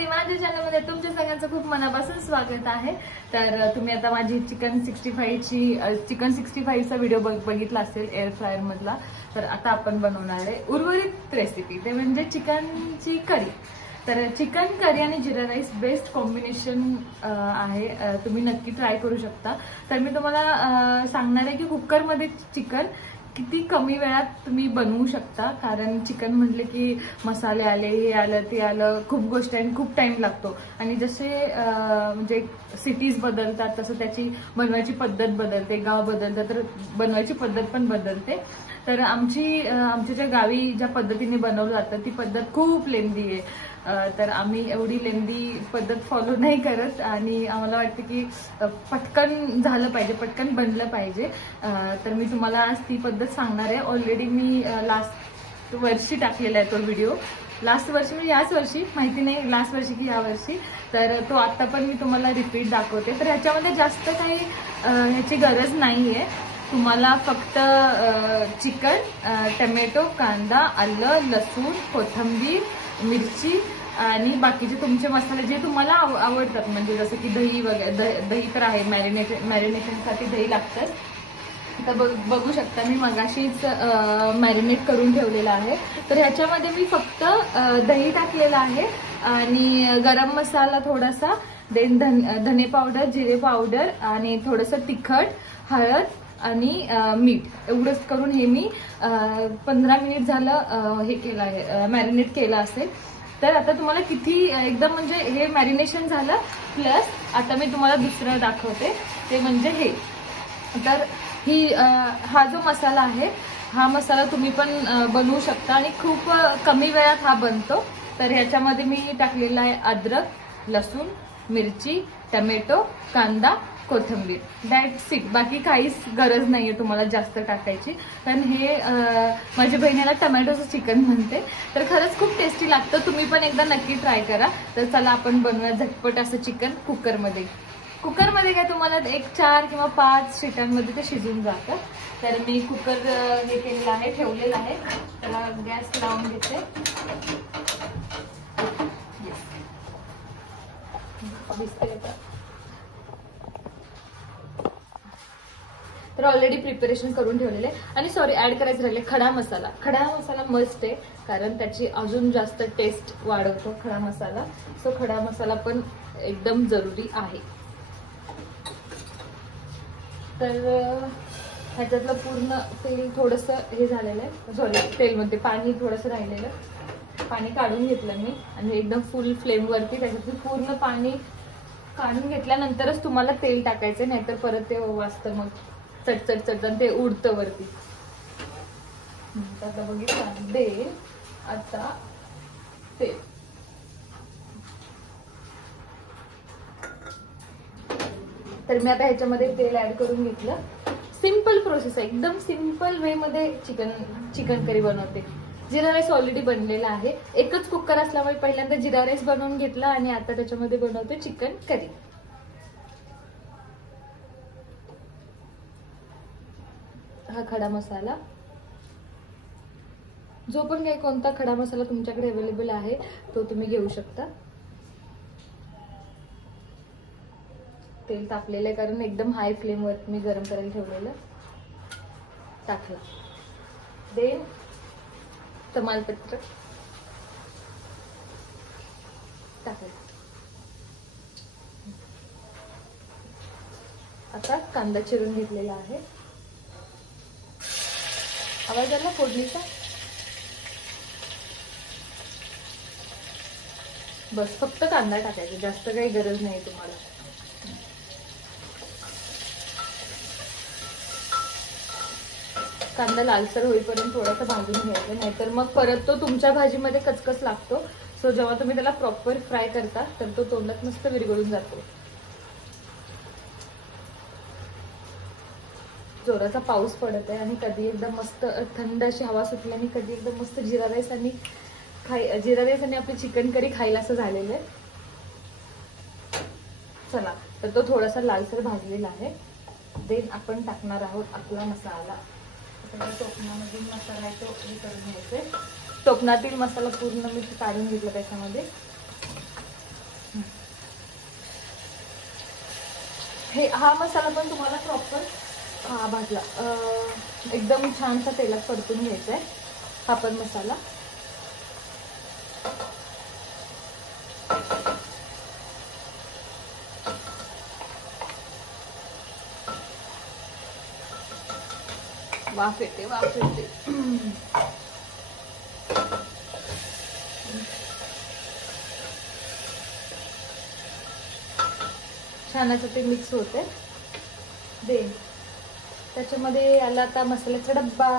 आणि माझ्या चॅनलमध्ये तुमच्या सगळ्यांचं खूप मनापासून स्वागत आहे। तर तुम्ही आता माझी चिकन 65चा व्हिडिओ बघितला असेल एअर फ्रायर मधला। तर आता आपण बनवणार आहे उर्वरित रेसिपी, ते म्हणजे चिकनची करी। तर चिकन करी आणि जिरा राईस बेस्ट कॉम्बिनेशन आहे, तुम्ही नक्की ट्राय करू शकता। तर मी तुम्हाला सांगणार आहे की कुकर मध्ये चिकन किती कमी वेळात तुम्ही बनवू शकता, कारण चिकन म्हटले की मसाले आले, हे आलं ते आलं, खूप गोष्टी आणि खूप टाइम लागतो। आणि जसे म्हणजे सिटीज बदलतात तसं त्याची बनवायची पद्धत बदलते, गाव बदलतं तर बनवायची पद्धत पण बदलते। तर आमच्या ज्या गावी ज्या पद्धतीने बनवलं जातं ती पद्धत खूप लेंदी आहे। तर आम्ही एवढी लेंदी पद्धत फॉलो नाही करत आणि आम्हाला वाटतं की पटकन झालं पाहिजे, पटकन बनलं पाहिजे। तर मी तुम्हाला आज ती पद्धत सांगणार आहे। ऑलरेडी मी लास्ट वर्षी टाकलेला आहे तो व्हिडिओ, लास्ट वर्षी म्हणजे याच वर्षी, माहिती नाही लास्ट वर्षी की या वर्षी। तर तो आता पण मी तुम्हाला रिपीट दाखवते। तर ह्याच्यामध्ये जास्त काही ह्याची गरज नाहीये, तुम्हाला फक्त चिकन, टमॅटो, कांदा, आलं, लसूण, कोथिंबीर, मिरची आणि बाकीचे तुमचे मसाले जे तुम्हाला आवडतात, म्हणजे जसं की दही वगैरे, दही तर आहे, मॅरिनेशनसाठी दही लागतं। तर बघू शकता मी मगाशीच मॅरिनेट करून ठेवलेला आहे। तर ह्याच्यामध्ये मी फक्त दही टाकलेला आहे आणि गरम मसाला थोडासा, देन धने पावडर, जिरे पावडर आणि थोडंसं तिखट, हळद आणि मीठ, एवढंच करून हे मी 15 मिनिट झालं हे केलं आहे, मॅरिनेट केलं असेल। तर आता तुम्हाला किती एकदम म्हणजे हे मॅरिनेशन झालं, प्लस आता मी तुम्हाला दुसरं दाखवते, ते म्हणजे हे। तर हा जो मसाला आहे, हा मसाला तुम्ही पण बनवू शकता आणि खूप कमी वेळात हा बनतो। तर ह्याच्यामध्ये मी टाकलेला आहे अद्रक, लसूण, मिरची, टमॅटो, कांदा, कोथिंबीर, दॅट्स इट। बाकी काहीच गरज नाहीये तुम्हाला जास्त टाकायची, कारण हे माझ्या बहिणीला टमॅटोचं चिकन म्हणते। तर खरंच खूप टेस्टी लागतं, तुम्ही पण एकदा नक्की ट्राय करा। तर चला आपण बनवूया झटपट असं चिकन कुकरमध्ये। कुकरमध्ये काय तुम्हाला 4 किंवा 5 शिट्यांमध्ये ते शिजून जातं। तर मी कुकर हे केलेलं आहे, ठेवलेलं आहे, त्याला गॅस लावून घेते। तर ऑलरेडी प्रिपरेशन करून ठेवलेले आणि सॉरी ऍड करायचं राहिले खडा मसाला। खडा मसाला मस्ट आहे, कारण त्याची अजून जास्त टेस्ट वाढवतो खडा मसाला। सो खडा मसाला पण एकदम जरुरी आहे। तर ह्याच्यातलं पूर्ण तेल थोडंसं हे झालेलं आहे, सॉरी तेलमध्ये पाणी थोडंसं राहिलेलं, पाणी काढून घेतलं मी आणि एकदम फुल फ्लेमवरती त्याच्यातलं पूर्ण पाणी काढून घेतल्यानंतरच तुम्हाला तेल टाकायचं, नाहीतर परत ते वाजतं मग चटचट ते उडतं वरती। आता बघितलं दे, आता तेल तर मी आता ह्याच्यामध्ये तेल ऍड करून घेतलं। सिंपल प्रोसेस आहे, एकदम सिंपल वे मध्ये चिकन करी बनवते। जिरा राईस ऑलरेडी बनलेला आहे, एकच कुकर असल्यामुळे पहिल्यांदा जिरा राईस बनवून घेतला आणि आता त्याच्यामध्ये बनवते चिकन करी। हा खडा मसाला, जो पण काही कोणता खडा मसाला तुमच्याकडे अवेलेबल आहे तो तुम्ही घेऊ शकता। तेल तापलेलं आहे, कारण एकदम हाय फ्लेमवर मी गरम करायला ठेवलेलं, टाकलं। देन तमालपत्र टाकलं। आता कांदा चिरून घेतलेला आहे, आवाज आला फोडणीचा, बस फक्त कांदा टाकायचा, जास्त काही गरज नाही तुम्हाला। कांदा लालसर होईपर्यंत थोडासा भाजून घ्यायचा, नाहीतर मग परत तो तुमच्या भाजीमध्ये कचकच लागतो। सो जेव्हा तुम्ही त्याला प्रॉपर फ्राय करता तर तो तोंडात मस्त विरघळून जातो। जोराचा पाऊस पडत आहे आणि कधी एकदम मस्त थंड अशी हवा सुटली आणि कधी एकदम मस्त जिरा राईस आणि आपली चिकन करी खायला असं झालेलं आहे। चला, तर तो थोडासा लालसर भाजलेला आहे। देन आपण टाकणार आहोत आपला मसाला। टोपणामधून मसाला आहे तो हे करून घ्यायचा, टोपणातील मसाला पूर्ण मी काढून घेतला त्याच्यामध्ये। हा मसाला पण तुम्हाला प्रॉपर भाजला एकदम छानसा तेलात परतून घ्यायचा आहे हा पण मसाला. वाफ येते वाफ येते. छान असं ते मिक्स होते. देन त्याच्यामध्ये आला आता मसाल्याचा डब्बा.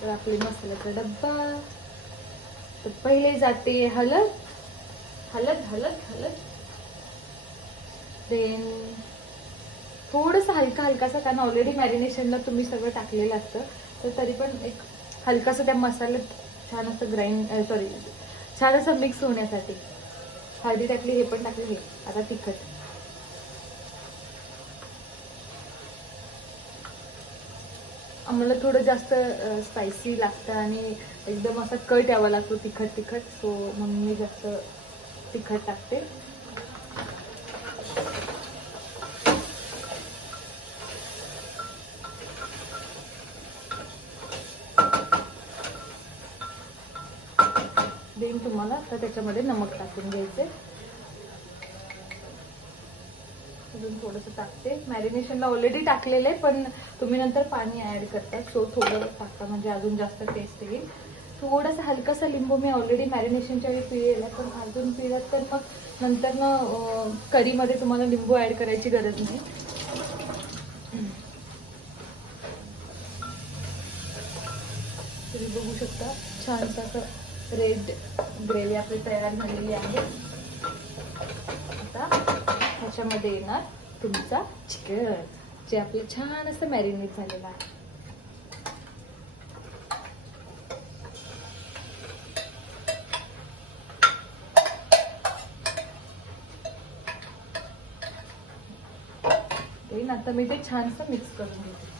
तर आपली मसाल्याचा डब्बा. तर पहिले जाते हळद हळद हळद हळद. देन थोडंसं हलकासा, कारण ऑलरेडी मॅरिनेशनला तुम्ही सगळं टाकलेलं असतं, तर तरी पण एक हलकासं त्या मसाल्यात छान असं छान असं मिक्स होण्यासाठी हळदी टाकली, हे पण टाकली. हे आता तिखट. आम्हाला थोडं जास्त स्पायसी लागतं आणि एकदम असा कट यावा लागतो तिखट, सो म्हणून मी जास्त तिखट टाकते. देन तुम्हाला आता त्याच्यामध्ये नमक टाकून घ्यायचे. अजून थोडंसं टाकते. मॅरिनेशनला ऑलरेडी टाकलेलं आहे, पण तुम्ही नंतर पाणी ऍड करता, सो थोडं टाका म्हणजे अजून जास्त टेस्ट येईल. थोडासा हलकासा लिंबू मी ऑलरेडी मॅरिनेशनच्या वेळी पिळेला, पण अजून पिळत तर मग नंतर ना करीमध्ये तुम्हाला लिंबू ऍड करायची गरज नाही. तुम्ही बघू शकता छानसा असं रेड ग्रेव्ही आपली तयार झालेली आहे. आता ह्याच्यामध्ये येणार तुमचा चिकन, जे आपलं छान असं मॅरिनेट झालेलं आहे. आता मी ते छानसं मिक्स करून घेते.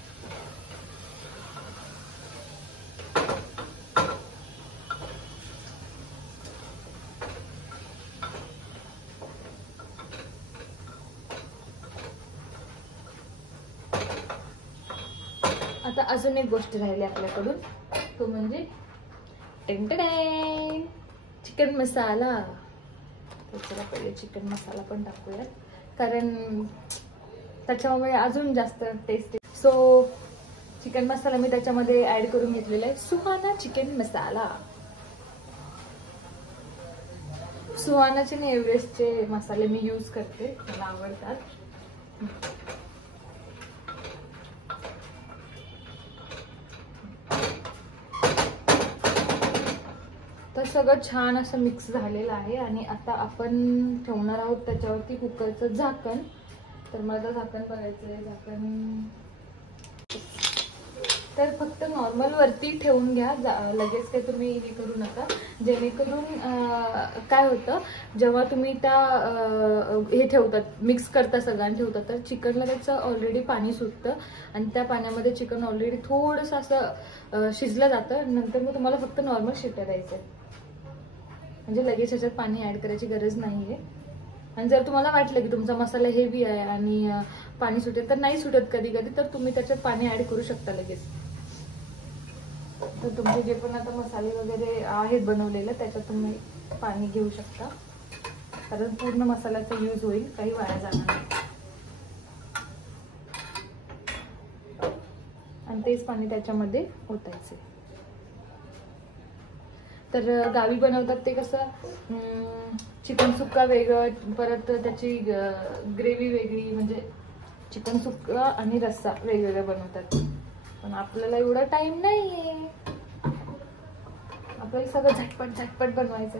आता अजून एक गोष्ट राहिली आपल्याकडून, तो म्हणजे चिकन मसाला. तर चला पहिले चिकन मसाला पण टाकूया, कारण त्याच्यामुळे अजून जास्त टेस्ट. सो चिकन मसाला मी त्याच्यामध्ये ऍड करून घेतलेला आहे. सुहाना चिकन मसाला. सुहानाचे आणि एव्हरेस्टचे मसाले मी यूज करते, मला आवडतात. तर सगळं छान असं मिक्स झालेलं आहे आणि आता आपण ठेवणार आहोत त्याच्यावरती कुकरचं झाकण. तर मला झाकण बघायचं आहे. झाकण तर फक्त नॉर्मल वरती ठेवून घ्या, लगेच काही तुम्ही हे करू नका, जेणेकरून काय होतं, जेव्हा तुम्ही त्या हे ठेवतात, मिक्स करता सगळ्यांना ठेवतात, तर चिकनला त्याचं ऑलरेडी पाणी सुटतं आणि त्या पाण्यामध्ये चिकन ऑलरेडी थोडंसं असं शिजलं जातं. नंतर मग तुम्हाला फक्त नॉर्मल शिट्ट्या द्यायचं आहे, म्हणजे लगेच ह्याच्यात पाणी ऍड करायची गरज नाहीये. आणि जर तुम्हाला वाटलं की तुमचा मसाला हेवी आहे आणि पाणी सुटेल, तर नाही सुटत कधी कधी, तर तुम्ही त्याच्यात पाणी ऍड करू शकता लगेच. तर तुमचे जे पण आता मसाले वगैरे आहेत बनवलेले, त्याच्यात तुम्ही पाणी घेऊ शकता, कारण पूर्ण मसाल्याचा यूज होईल, काही वाया जाणार नाही. आणि तेच पाणी त्याच्यामध्ये ओतायचे. तर गावी बनवतात ते कसं, चिकन सुक्का वेगळं, परत त्याची ग्रेव्ही वेगळी, म्हणजे चिकन सुक्का आणि रस्सा वेगवेगळं बनवतात. पण आपल्याला एवढा टाइम नाहीये, आपल्याला सगळं झटपट झटपट बनवायचं.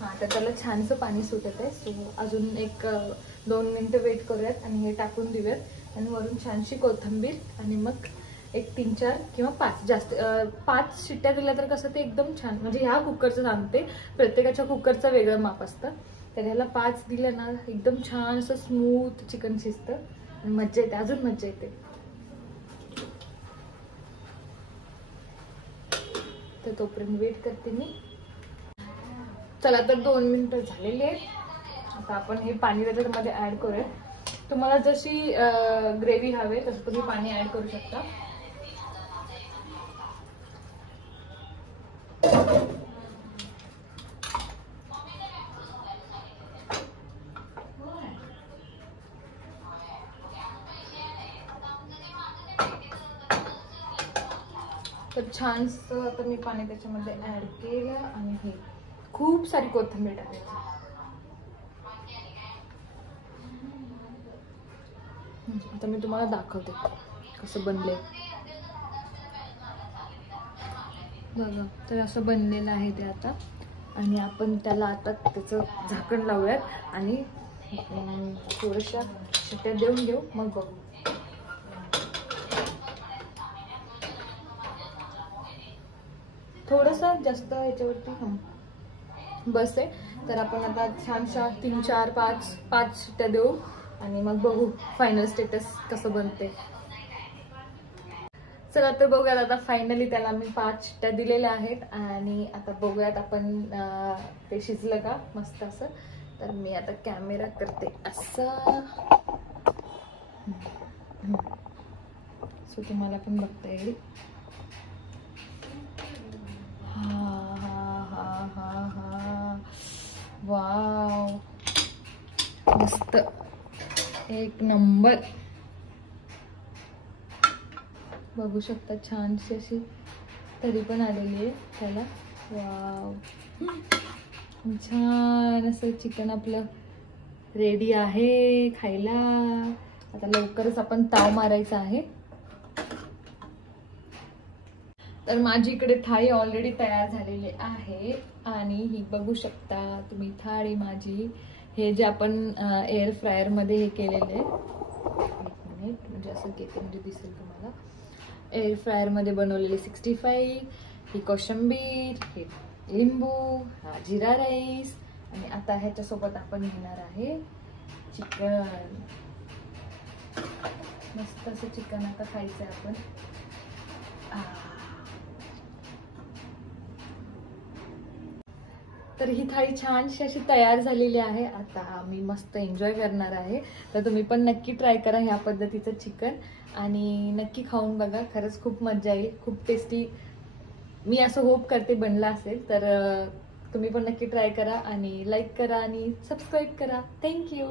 हा, तर त्याला छानसं पाणी सुटत आहे. सो अजून एक 2 मिनिटं वेट करूयात आणि हे टाकून देऊयात. आणि वरून छानशी कोथिंबीर आणि मग एक 3-4 किंवा 5, जास्त 5 शिट्ट्या दिल्या तर कसं ते एकदम छान, म्हणजे ह्या कुकरचं सांगते, प्रत्येकाच्या कुकरचं वेगळं माप असतं. तर ह्याला 5 दिलं ना, एकदम छान असं स्मूथ चिकन शिजतं आणि मज्जा येते, अजून मज्जा येते. तोपर्यंत वेट करते मी. चला तर 2 मिनिटं झालेली आहेत. आता आपण हे पाणी त्याच्यामध्ये ऍड करूया. तुम्हाला जशी ग्रेव्ही हवी तसं तुम्ही पाणी ऍड करू शकता. तर छानसं आता मी पाणी त्याच्यामध्ये ऍड केलं आणि हे खूप सारी कोथिंबीर टाकायची. आता मी तुम्हाला दाखवते कसं बनलंय बघा. तर असं बनलेलं आहे ते आता. आणि आपण त्याला आता त्याचं झाकण लावूयात आणि थोड्याशा शिट्ट्या देऊन घेऊ, मग बघू. थोडंसं जास्त याच्यावरती बस आहे. तर आपण आता छानशा 3, 4, 5 शिट्ट्या देऊ आणि मग बघू फायनल स्टेटस कसं बनते. चला तर बघूयात आता फायनली त्याला मी 5 शिट्ट्या दिलेल्या आहेत आणि आता बघूयात आपण ते शिजलं का मस्त असं. तर मी आता कॅमेरा करते असं, सो तुम्हाला पण बघता येईल. हा हा हा हा हा, वाव, मस्त, एक नंबर. बघू शकता छानशी अशी तरी पण आलेली आहे त्याला. वाव, छान असं चिकन आपलं रेडी आहे खायला. आता लवकरच आपण ताव मारायचा आहे. तर माझी इकडे थाळी ऑलरेडी तयार झालेली आहे आणि ही बघू शकता तुम्ही थाळी माझी. हे जे आपण एअर फ्रायर मध्ये हे केलेले आहे, एक मिनिट म्हणजे असं घेते म्हणजे दिसेल तुम्हाला. एअर फ्रायर मध्ये बनवलेली 65, ही कोशिंबीर, हे लिंबू, हा जिरा राईस आणि आता ह्याच्यासोबत आपण घेणार आहे चिकन. मस्त असं चिकन आता खायचं आहे आपण. तर ही थाळी छानशी अशी तयार झालेली आहे. आता मी मस्त एन्जॉय करणार आहे. तर तुम्ही पण नक्की ट्राय करा ह्या पद्धतीचं चिकन आणि नक्की खाऊन बघा. खरंच खूप मजा येईल, खूप टेस्टी. मी असं होप करते बनलं असेल. तर तुम्ही पण नक्की ट्राय करा आणि लाईक करा आणि सबस्क्राईब करा. थँक्यू.